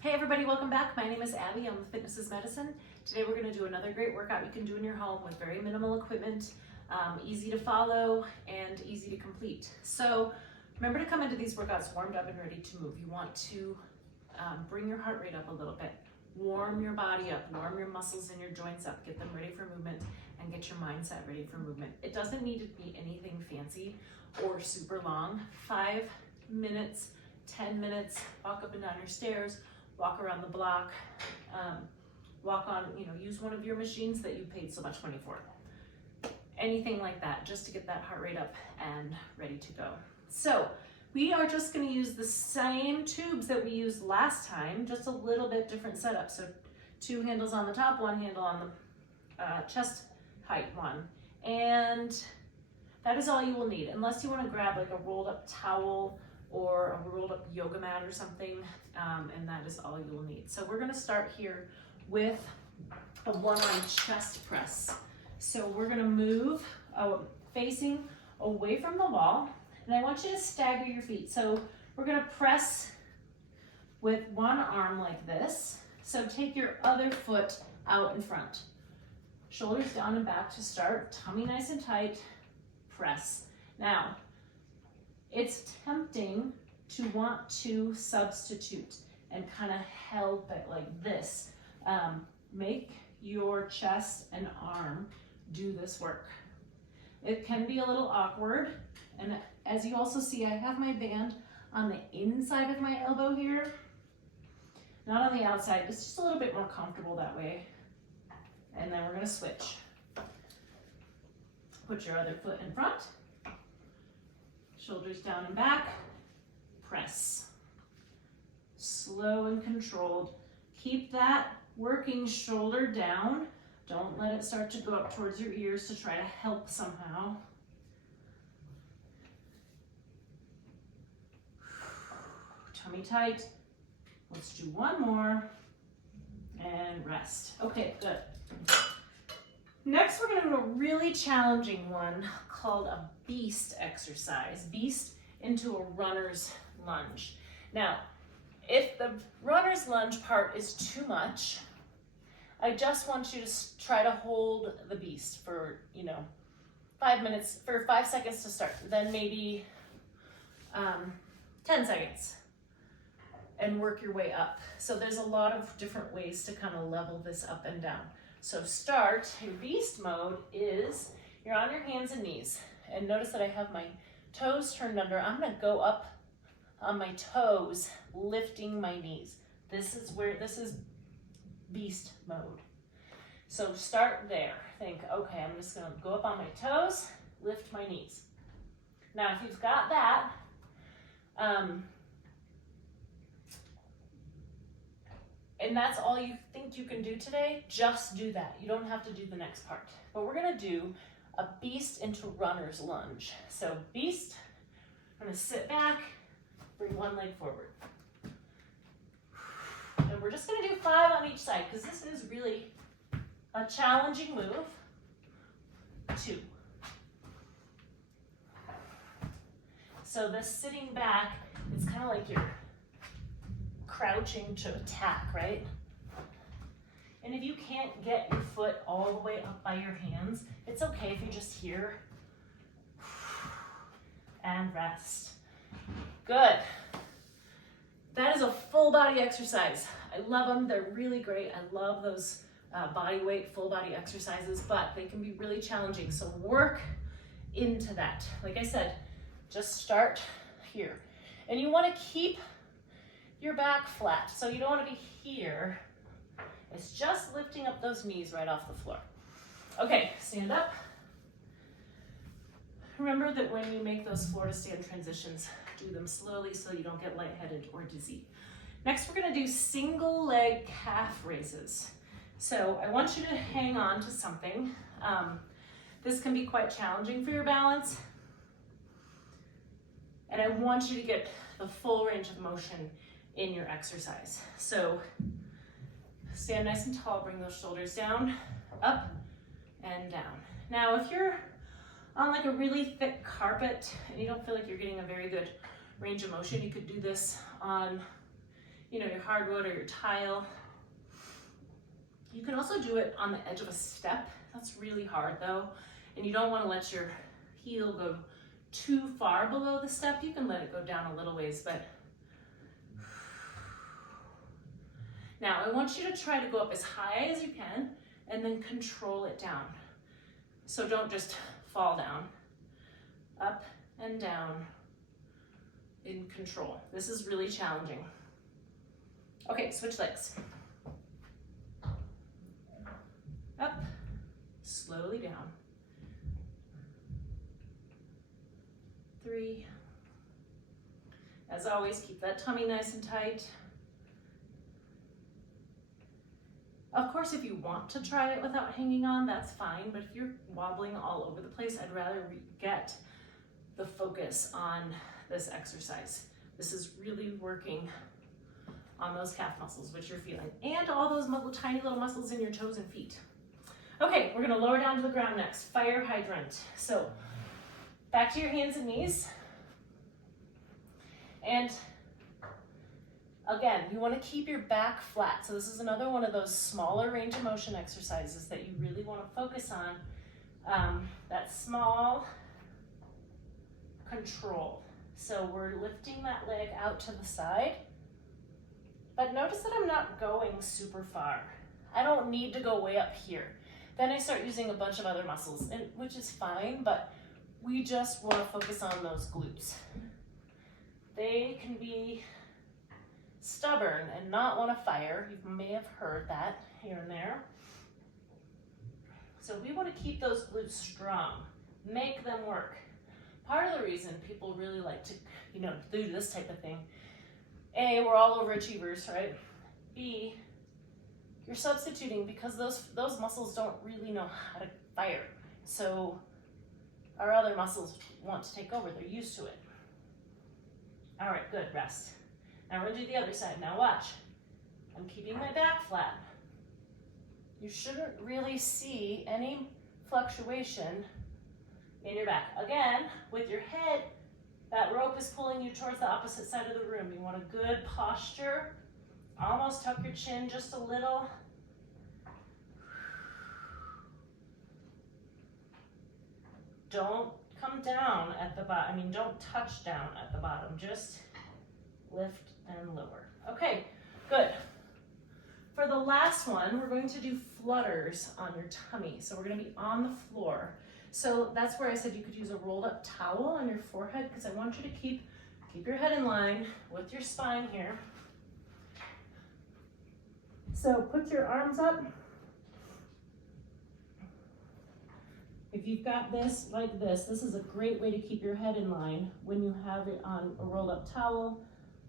Hey everybody, welcome back. My name is Abby. I'm with Fitness is Medicine. Today we're going to do another great workout you can do in your home with very minimal equipment, easy to follow and easy to complete. So remember to come into these workouts warmed up and ready to move. You want to bring your heart rate up a little bit, warm your body up, warm your muscles and your joints up, get them ready for movement and get your mindset ready for movement. It doesn't need to be anything fancy or super long. 5 minutes, 10 minutes, walk up and down your stairs, walk around the block, walk on, use one of your machines that you paid so much money for. Anything like that, just to get that heart rate up and ready to go. So we are just gonna use the same tubes that we used last time, just a little bit different setup. So 2 handles on the top, 1 handle on the chest height one. And that is all you will need, unless you wanna grab like a rolled up towel or a rolled up yoga mat or something, and that is all you will need. So we're gonna start here with a 1-arm chest press. So we're gonna move facing away from the wall, and I want you to stagger your feet. So we're gonna press with 1 arm like this. So take your other foot out in front. Shoulders down and back to start, tummy nice and tight, press. Now, it's tempting to want to substitute and kind of help it like this. Make your chest and arm do this work. It can be a little awkward, and as you also see, I have my band on the inside of my elbow here, not on the outside. It's just a little bit more comfortable that way. And then we're gonna switch. Put your other foot in front. Shoulders down and back, press. Slow and controlled. Keep that working shoulder down. Don't let it start to go up towards your ears to try to help somehow. Tummy tight. Let's do 1 more and rest. Okay, good. Next, we're gonna do a really challenging one called a beast exercise. Beast into a runner's lunge. Now, if the runner's lunge part is too much, I just want you to try to hold the beast for, 5 minutes, for 5 seconds to start, then maybe 10 seconds, and work your way up. So there's a lot of different ways to kind of level this up and down. So start, your beast mode is, you're on your hands and knees. And notice that I have my toes turned under. I'm gonna go up on my toes, lifting my knees. This is beast mode. So start there. Think, okay, I'm just gonna go up on my toes, lift my knees. Now, if you've got that, and that's all you think you can do today, just do that. You don't have to do the next part. But we're gonna do a beast into runner's lunge. So beast, I'm gonna sit back, bring 1 leg forward. And we're just gonna do 5 on each side, because this is really a challenging move. 2. So this sitting back, it's kind of like you're crouching to attack, right? And if you can't get your foot all the way up by your hands, it's okay if you just here and rest. Good. That is a full body exercise. I love them. They're really great. I love those body weight, full body exercises, but they can be really challenging. So work into that. Like I said, just start here. And you want to keep your back flat. So you don't want to be here. It's just lifting up those knees right off the floor. Okay, stand up. Remember that when you make those floor to stand transitions, do them slowly so you don't get lightheaded or dizzy. Next, we're gonna do single leg calf raises. So I want you to hang on to something. This can be quite challenging for your balance. And I want you to get the full range of motion in your exercise. So stand nice and tall, bring those shoulders down, up and down. Now, if you're on like a really thick carpet and you don't feel like you're getting a very good range of motion, you could do this on you know, your hardwood or your tile. You can also do it on the edge of a step. That's really hard though. And you don't want to let your heel go too far below the step. You can let it go down a little ways, but now I want you to try to go up as high as you can and then control it down. So don't just fall down. Up and down in control. This is really challenging. Okay, switch legs. Up, slowly down. 3. As always, keep that tummy nice and tight. Of course, if you want to try it without hanging on, that's fine, but if you're wobbling all over the place, I'd rather get the focus on this exercise. This is really working on those calf muscles, which you're feeling, and all those tiny little muscles in your toes and feet. Okay, we're gonna lower down to the ground next, fire hydrant. So back to your hands and knees. And again, you wanna keep your back flat. So this is another one of those smaller range of motion exercises that you really wanna focus on. That small control. So we're lifting that leg out to the side, but notice that I'm not going super far. I don't need to go way up here. Then I start using a bunch of other muscles, which is fine, but we just want to focus on those glutes. They can be stubborn and not want to fire. You may have heard that here and there. So we want to keep those glutes strong, make them work. Part of the reason people really like to, you know, do this type of thing, A, we're all overachievers, right? B, you're substituting because those muscles don't really know how to fire. So our other muscles want to take over, they're used to it. All right, good, rest. Now we're gonna do the other side. Now watch, I'm keeping my back flat. You shouldn't really see any fluctuation in your back. Again, with your head, that rope is pulling you towards the opposite side of the room. You want a good posture. Almost tuck your chin just a little. Don't come down at the bottom. Don't touch down at the bottom. Just lift and lower. Okay, good. For the last one, we're going to do flutters on your tummy. So we're going to be on the floor. So that's where I said you could use a rolled up towel on your forehead because I want you to keep your head in line with your spine here. So put your arms up. If you've got this like this is a great way to keep your head in line when you have it on a rolled up towel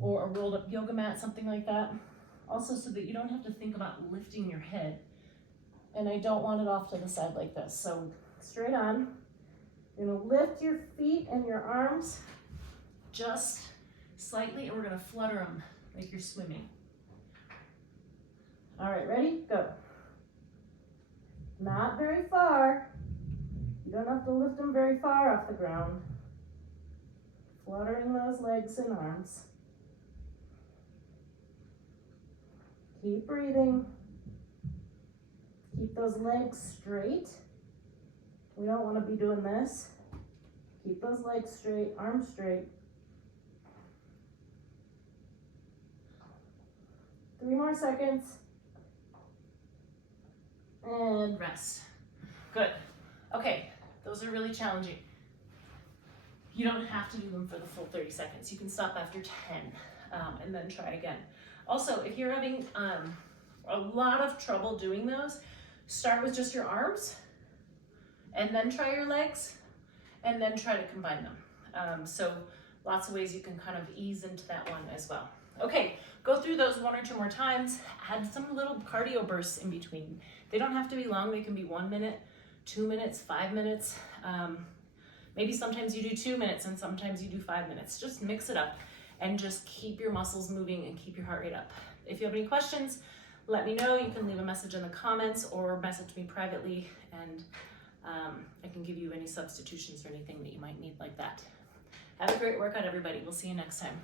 or a rolled up yoga mat, something like that. Also so that you don't have to think about lifting your head. And I don't want it off to the side like this. So straight on. You're gonna lift your feet and your arms just slightly, and we're gonna flutter them like you're swimming. All right, ready? Go. Not very far. You don't have to lift them very far off the ground. Fluttering those legs and arms. Keep breathing. Keep those legs straight. We don't want to be doing this. Keep those legs straight, arms straight. 3 more seconds. And rest. Good. Okay, those are really challenging. You don't have to do them for the full 30 seconds. You can stop after 10 and then try again. Also, if you're having a lot of trouble doing those, start with just your arms and then try your legs and then try to combine them. So lots of ways you can kind of ease into that one as well. Okay, go through those 1 or 2 more times. Add some little cardio bursts in between. They don't have to be long. They can be 1 minute, 2 minutes, 5 minutes. Maybe sometimes you do 2 minutes and sometimes you do 5 minutes. Just mix it up and just keep your muscles moving and keep your heart rate up. If you have any questions, let me know. You can leave a message in the comments or message me privately, and I can give you any substitutions or anything that you might need like that. Have a great workout, everybody. We'll see you next time.